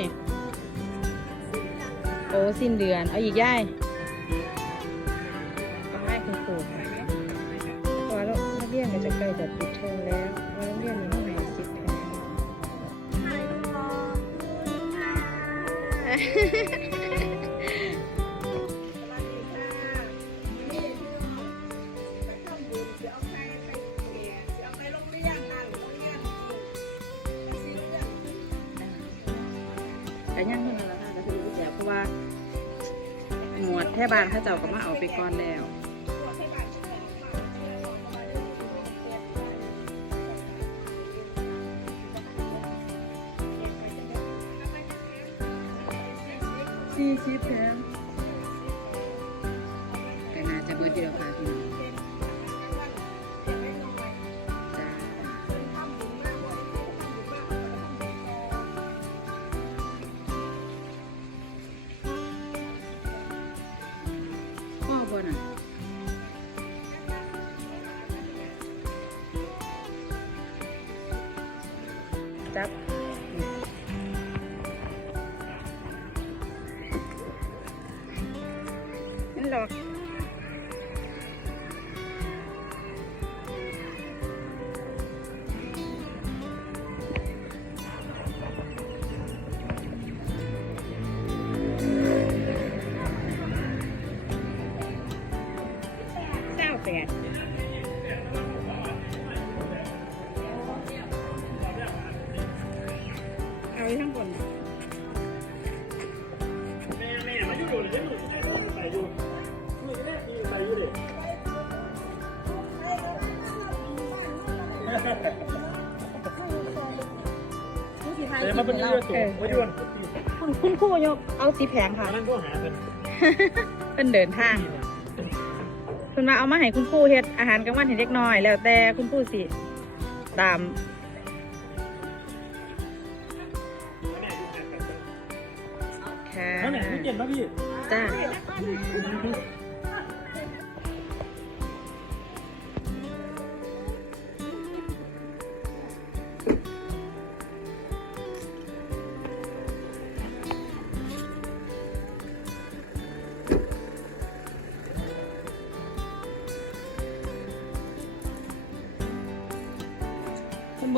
นี่โอ้สิ้นเดือน เอาอีกย่ายเอาให้คุณครูค่ะเพราะว่าเรานักเรียนก็จะใกล้จะปิดเทอมแล้วว่าโรงเรียนมีเท่าไหร่สิบแผง บ้านเข้าเจ้าก็มาเอาไปก่อนแล้วสี่สิบแถ จับนั่นหรอกเจ้าแปด แต่มาเป็นเรื่องตัวมาอยู่คุณคุณครูยกเอาสีแผงค่ะ นั่นก็หาเป็นเป็นเดินทางคุณมาเอามาให้คุณครูเฮ็ดอาหารกลางวันให้เด็กน้อย แล้วแต่คุณครูสิตามค่ะนั่นแหละพี่เก่งป่ะพี่จ้า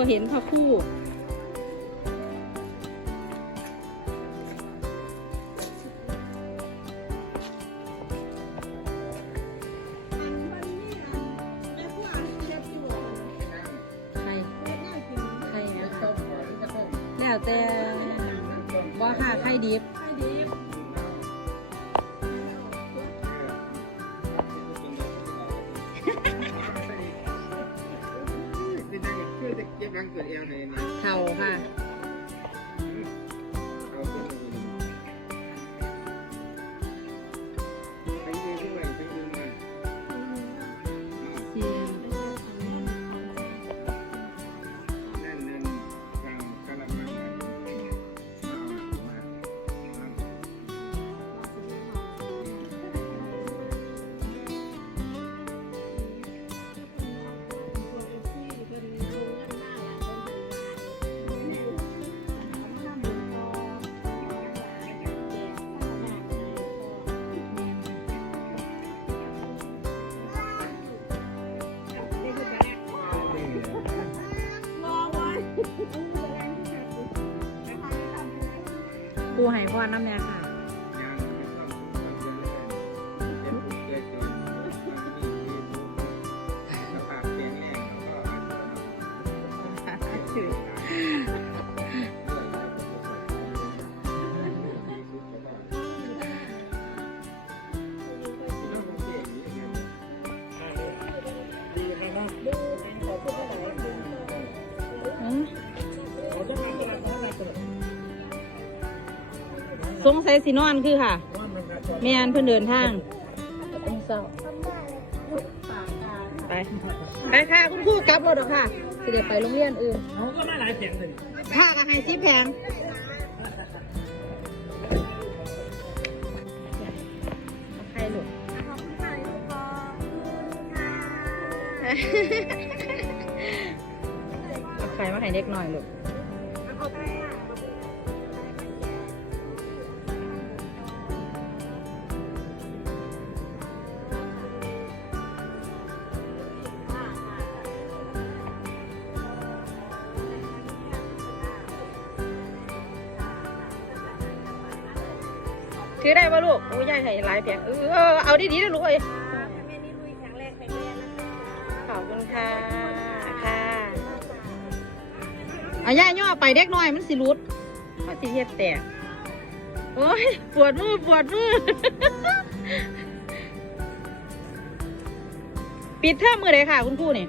เห็นค่ะคู่ใครใครนะแล้วแต่บ่ค่ะใครดิบ เข่าค่ะ กูหายพรน้ำเนี่ยค่ะ สงสัยสินอนคือค่ะ แม่นเพิ่นเดินทางเศร้าไปไปค่ะคุณครูกลับรถหรอกค่ะสิเดี๋ยวไปโรงเรียนอื่นเขาก็มาหลายเสียงเลยค่ะกับไฮซีแพงเอาใครลูกเอาใครมาให้เด็กหน่อยลูก ถือได้ป่ะลูกโอ้ยยายให้หลายเพียงเออเออเอาดีๆนะลูกเอ้ยแม่นี่ลุยแข็งแรงแข็งแรงนะคะขอบคุณค่ะ ค่ะเอาย่าย่อไปเด็กน้อยมันสิรุดมันสิเทียบแตกโอ้ยปวดมือปวดมือ ปิดเทอมมือเลยค่ะ คุณครูนี่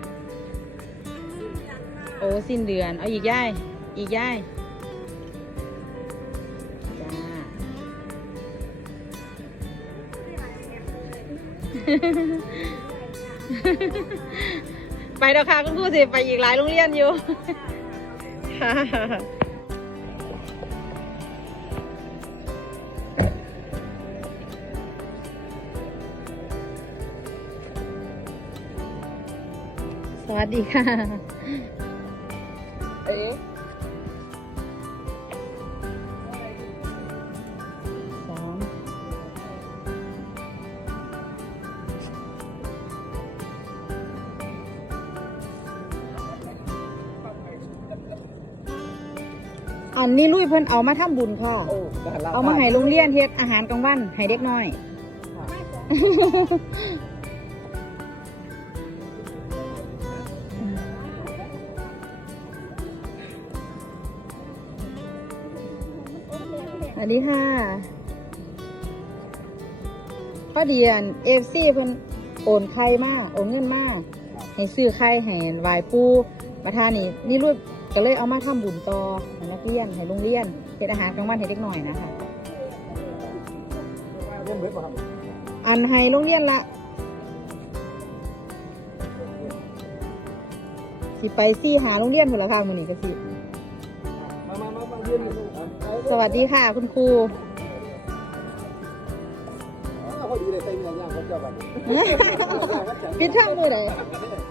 โอ้สิ้นเดือน เอาอีกย่าย อีกย่าย ไปเด้อค่ะคุณครูสิ ไปอีกหลายโรงเรียนอยู่ค่ะสวัสดีค่ะ เอ๊ะ อันนี้ลุยเพิ่นเอามาทำบุญค่ะ โอ้เอามาให้โรงเรียนเฮ็ดอาหารกลางวันให้เด็กน้อย สวัสดีค่ะพอดีอันเอฟซีเพิ่นโอนไข่มาโอนเงินมาให้ซื้อไข่ให้ไหวายปูประธานนี่นี่รูป ก็เลยเอามาทำบุญต่อให้นักเรียนให้โรงเรียนเฮ็ดอาหารกลางวันให้เด็กหน่อยนะคะเล่นเบิร์ดป่ะครับอันให้โรงเรียนละสิไปซี่หาโรงเรียนพุ่นละค่ะมื้อนี้ก็สิมามามามาเยืนอยู่ครับสวัสดีค่ะ คุณครูพอดีเลยใส่เนื้อย่างเขาเจ้าบัตรปิดเทอมมื้อใดส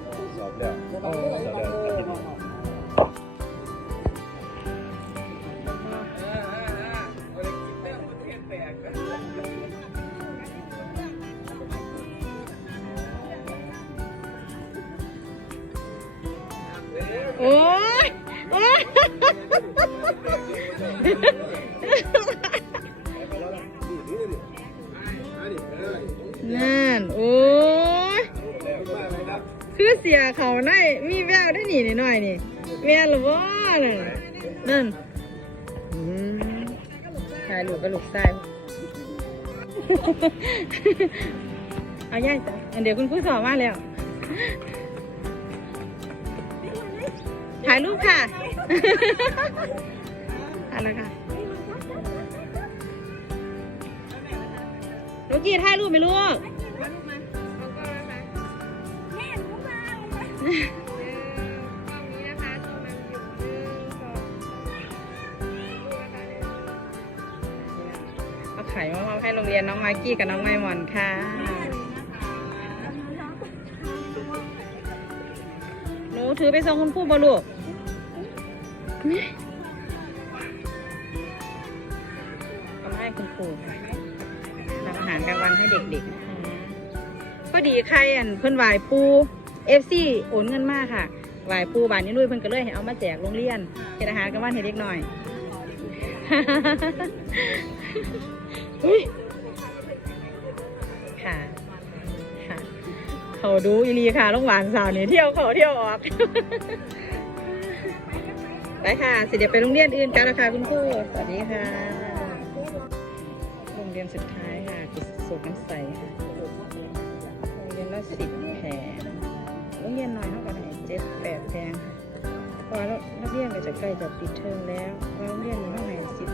เขาในมีแววได้หนีหน่อยนี่แม่นหรือว่านั่นนั่นชายหลูกกับลูกชายเอาย่ายจ้ะเดี๋ยวคุณครูสอนมาแล้วถ่ายรูปค่ะถ่ายแล้วค่ะลูกกี้ถ่ายรูปไหมลูก เอาไข่มามอบให้โรงเรียนน้องมากกี้กับน้องไมมอนค่ะ หนูถือไปส่งคุณครูบ่ลูกเอามาให้คุณครูค่ะทำอาหารกลางวันให้เด็กๆนะคะพอดีใครอันเพิ่นวายปู เอฟซีโอนเงินมากค่ะไหวายปูบานนี้ลุยเพิ่นก็เลยให้เอามาแจกโรงเรียนเป็นอาหารกลางวันให้เด็กหน่อยอุ๊ยค่ะค่ะ เขาดูอีลีค่ะลูกหวานสาวนี่เที่ยวเขาเที่ยวออกไปค่ะสิเดี๋ยวไปโรงเรียนอื่นกันนะคะคุณครูสวัสดีค่ะ โรงเรียนสุดท้ายค่ะกุศลน้ำใสค่ะโรงเรียนละสิบแผง งเรียนน้อยเท่ากันไหนเจ็ดแปดแพงพอแล้วนักเรียนก็จะใกล้จะปิดเทอมแล้วเราะโรงเรียนนี้เท่าไหร่สิบ